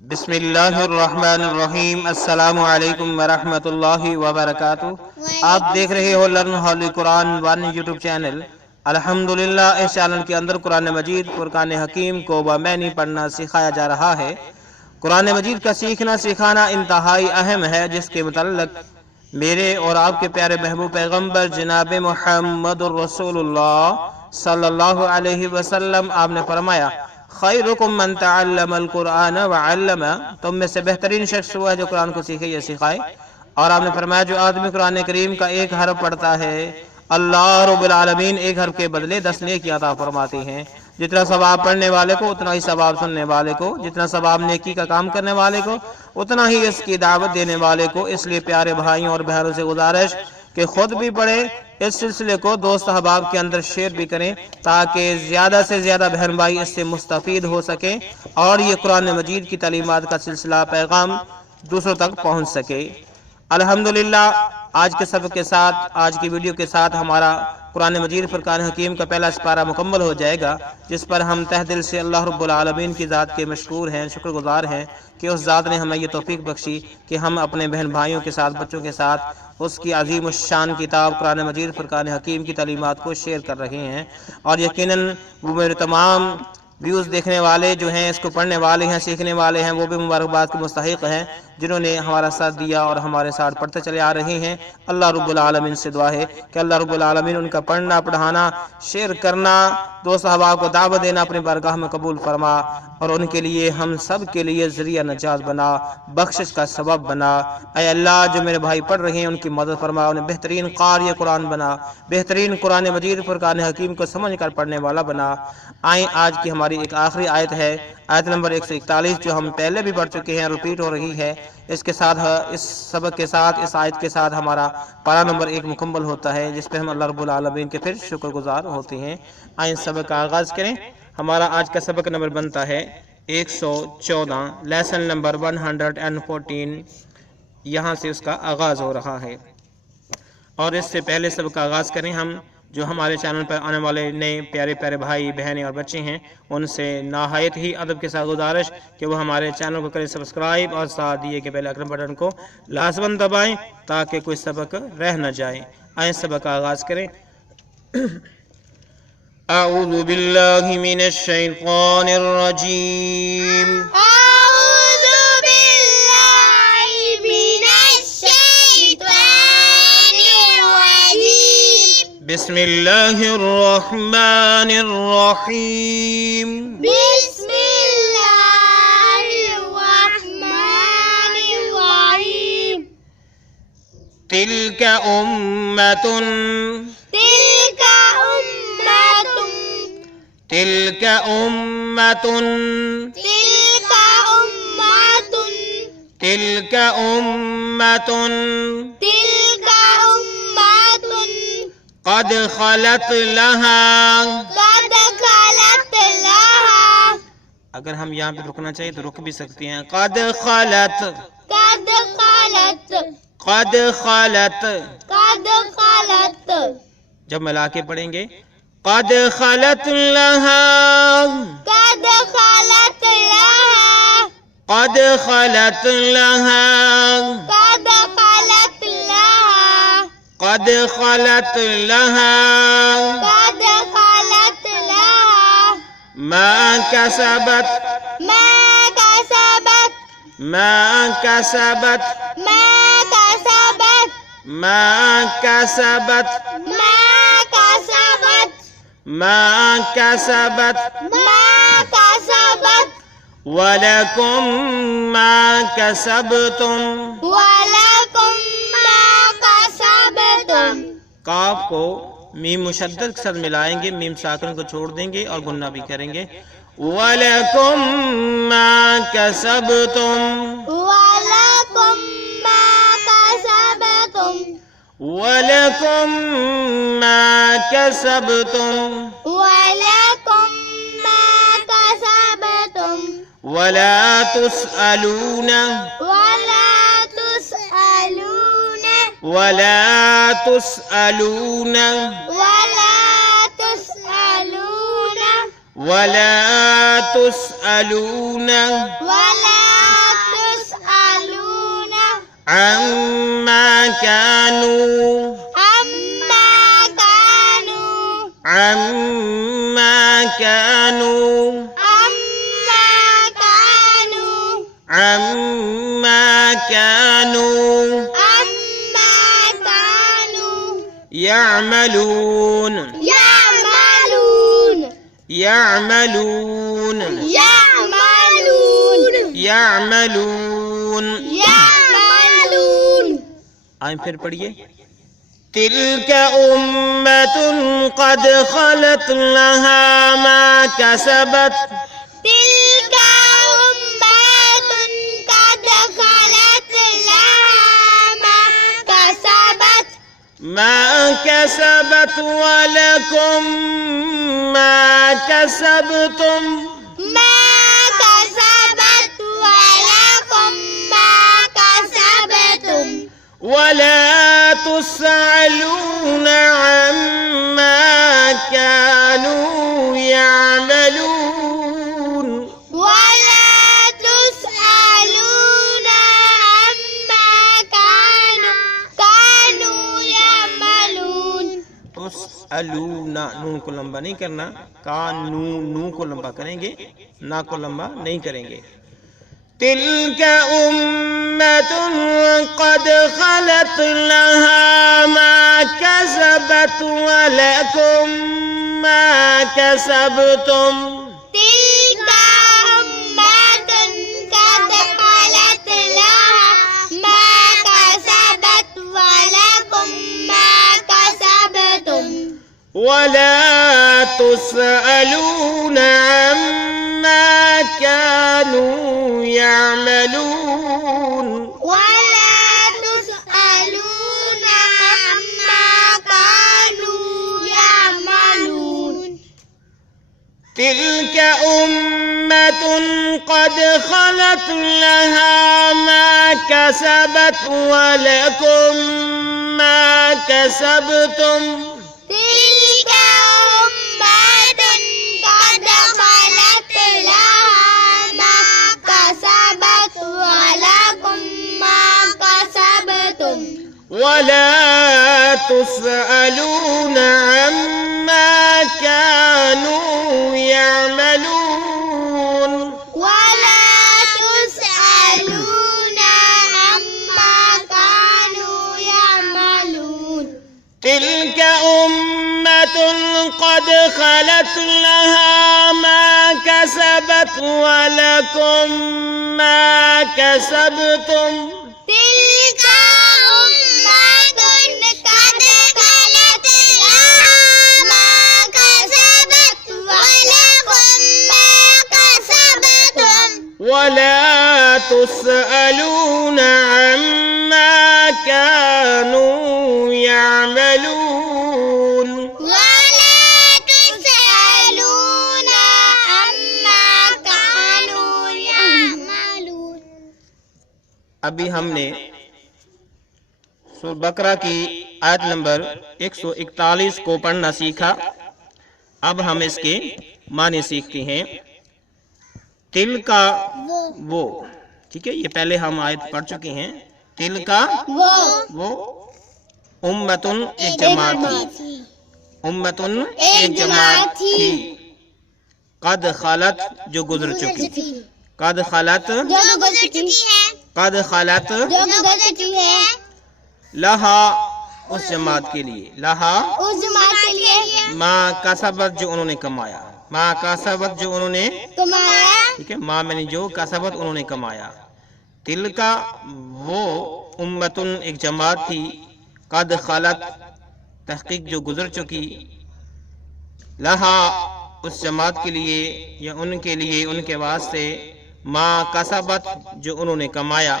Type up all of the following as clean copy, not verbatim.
بسم اللہ الرحمن الرحیم۔ السلام علیکم ورحمۃ اللہ وبرکاتہ۔ آپ دیکھ رہے ہو learn holy Quran on YouTube channel. الحمدللہ اس چینل کے اندر قرآن مجید فرقان حکیم کو بمعنی پڑھنا سکھایا جا رہا ہے۔ قرآن مجید کا سیکھنا سکھانا انتہائی اہم ہے، جس کے متعلق میرے اور آپ کے پیارے محبوب پیغمبر جناب محمد الرسول اللہ صلی اللہ علیہ وسلم آپ نے فرمایا، خیرکم من تعلم القرآن وعلم، تم میں سے بہترین شخص ہوا ہے جو قرآن کو سیکھے یا سکھائے۔ اور آپ نے فرمایا جو آدمی قرآن کریم کا ایک حرف پڑھتا ہے، اللہ رب العالمین ایک حرف کے بدلے 10 نیکی عطا فرماتے ہیں۔ جتنا ثواب پڑھنے والے کو اتنا ہی ثواب سننے والے کو، جتنا ثواب نیکی کا کام کرنے والے کو اتنا ہی اس کی دعوت دینے والے کو۔ اس لیے پیارے بھائیوں اور بہنوں سے گزارش کہ خود بھی پڑھیں، اس سلسلے کو دوست احباب کے اندر شیئر بھی کریں تاکہ زیادہ سے زیادہ بہن بھائی اس سے مستفید ہو سکیں اور یہ قرآن مجید کی تعلیمات کا سلسلہ پیغام دوسروں تک پہنچ سکے۔ الحمدللہ آج کے سبق کے ساتھ، آج کی ویڈیو کے ساتھ ہمارا قرآن مجید فرقان حکیم کا پہلا سپارہ مکمل ہو جائے گا، جس پر ہم تہ دل سے اللہ رب العالمین کی ذات کے مشکور ہیں، شکر گزار ہیں کہ اس ذات نے ہمیں یہ توفیق بخشی کہ ہم اپنے بہن بھائیوں کے ساتھ، بچوں کے ساتھ اس کی عظیم الشان کتاب قرآن مجید فرقان حکیم کی تعلیمات کو شیئر کر رہے ہیں۔ اور یقیناً وہ میرے تمام ویوز دیکھنے والے جو ہیں، اس کو پڑھنے والے ہیں، سیکھنے والے ہیں، وہ بھی مبارکباد کے مستحق ہیں جنہوں نے ہمارا ساتھ دیا اور ہمارے ساتھ پڑھتے چلے آ رہے ہیں۔ اللہ رب العالمین سے دعا ہے کہ اللہ رب العالمین ان کا پڑھنا، پڑھانا، شیئر کرنا، دوست احباب کو دعوت دینا اپنی بارگاہ میں قبول فرما اور ان کے لیے، ہم سب کے لیے ذریعہ نجات بنا، بخشش کا سبب بنا۔ اے اللہ جو میرے بھائی پڑھ رہے ہیں ان کی مدد فرما، انہیں بہترین قاری قرآن بنا، بہترین قرآن مجید فرقان حکیم کو سمجھ کر پڑھنے والا بنا۔ آئیں آج کی ہماری ایک آخری آیت ہے، آیت نمبر 141، جو ہم پہلے بھی پڑھ چکے ہیں، ریپیٹ ہو رہی ہے۔ اس کے ساتھ، اس سبق کے ساتھ، اس آیت کے ساتھ ہمارا پارہ نمبر 1 مکمل ہوتا ہے، جس پہ ہم اللہ رب العالمین کے پھر شکر گزار ہوتے ہیں۔ آئیں سبق کا آغاز کریں۔ ہمارا آج کا سبق نمبر بنتا ہے 114، لیسن نمبر 114، یہاں سے اس کا آغاز ہو رہا ہے۔ اور اس سے پہلے سبق کا آغاز کریں ہم جو ہمارے چینل پر آنے والے نئے پیارے پیارے بھائی بہنیں اور بچے ہیں، ان سے نہایت ہی ادب کے ساتھ گزارش کہ وہ ہمارے چینل کو کریں سبسکرائب اور ساتھ دیے کہ بیل آئیکن بٹن کو لازماً دبائیں تاکہ کوئی سبق رہ نہ جائے۔ آئیں سبق کا آغاز کریں۔ اعوذ باللہ من الشیطان الرجیم، بسم اللہ الرحمن الرحیم، بسم اللہ الرحمن الرحیم، تلک امۃ، تلک امۃ، تلک امۃ، تلک امۃ، تلک امۃ، تلک امۃ، قد خلت لہا، قد خلت لہا، اگر ہم یہاں پہ رکنا چاہیے تو رک بھی سکتے ہیں، قد خلت، قد خلت، قد خلت، قد خلت، جب ملا کے پڑھیں گے، قد خلت لہا، قد خلت لہا، قد خلت لہا، قد خلت لہا، قد خلت لہا، قد خلت لہا، ما کسبت، ما کسبت، ما کسبت، ما کسبت، ما کسبت، ما کسبت، ما کسبت، ما کسبت، وَلَكُمْ مَا كَسَبْتُمْ، وَلَكُمْ مَا كَسَبْتُمْ، کاف کو میم مشدد کے ساتھ ملائیں گے، میم ساکن کو چھوڑ دیں گے اور گنہ بھی کریں گے۔ وَلَكُمْ مَا كَسَبْتُمْ، وَلَكُمْ مَا كَسَبْتُمْ، وَلَكُمْ مَا كَسَبْتُمْ، وَلَكُمْ مَا كَسَبْتُمْ، وَلَا تُسْأَلُونَ، وَلَا تُسْأَلُونَ، وَلَا تُسْأَلُونَ، وَلَا تُسْأَلُونَ، وَلَا تُسْأَلُونَ، وَلَا عما كانوا عما كانوا عما كانوا عما كانوا عما كانوا عما كانوا يعملون يعملون يعملون يعملون يعملون. يعملون. آئیں پھر پڑھیے. تلك أمة قد خلت لها ما كسبت تلك أمة قد خلت لها ما كسبت ولكم ما كسبتم ما كسبت ولكم ما كسبتم ولا تسألون عما كانوا يعملون. ولا تسألون عما كانوا يعملون. تسألون نون کو لمبا نہیں کرنا، کانو نو کو لمبا کریں گے، نا کو لمبا نہیں کریں گے. تلك أمة قد خلت لها ما كسبت ولكم ما كسبتم. تلك أمة قد خلت لها ما كسبت ولكم ما كسبتم ولا تسألون عما كانوا يعملون. ولا تسألون عما كانوا يعملون. تلك أمة قد خلت لها ما كسبت ولكم ما كسبتم. تلك أمة قد خلت لها ما كسبت ولكم ما كسبتم ولا تسألون عما كانوا يعملون. ولا تسألون عما كانوا يعملون. تلك أمة قد خلت لها ما كسبت ولكم ما كسبتم. تلك أمة قد خلت لها ما كسبت ولكم ما كسبتم ولا تسألون عما كانوا يعملون. ولا تسألون عما كانوا يعملون. ابھی ہم نے سورہ بقرہ کی آیت نمبر 141 کو پڑھنا سیکھا. اب ہم اس کے معنی سیکھتے ہیں. تل کا وہ، ٹھیک ہے، یہ پہلے ہم آیت پڑھ چکے ہیں. تل کا وہ امتن ایک جماعت تھی، امتن ایک جماعت تھی. قد خلت جو گزر چکی، قد خلت جو گزر چکی ہے، قد خلت جو گزر چکی ہے لہا اس جماعت کے لیے، لہا اس جماعت کے لیے ما کسبت جو انہوں نے کمایا، ما کسبت جو انہوں نے، کمایا. ٹھیک ہے، ما میں نے جو کسبت انہوں نے کمایا. تل کا وہ امتن ایک جماعت تھی، قد خلت تحقیق جو گزر چکی، لہا اس جماعت کے لیے یا ان کے لیے، ان کے واسطے، ما کسبت جو انہوں نے کمایا،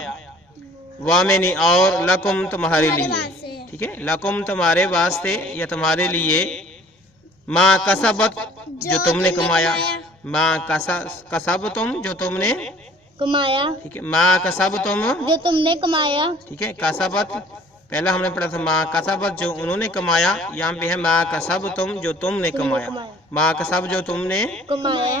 وامنی اور لکم تمہارے لیے، ٹھیک ہے، لکم تمہارے واسطے یا تمہارے لیے، ما کسبت جو تم نے کمایا، ما کسبتم جو تم نے، کمایا، ٹھیک ہے، ما کسبتم، جو تم نے کمایا. ٹھیک ہے. کسبت پہلا ہم نے پڑھا تھا ما کسبت جو انہوں نے کمایا، یہاں پہ ہے ما کسبتم جو تم نے کمایا. ما کسب جو تم نے، کمایا.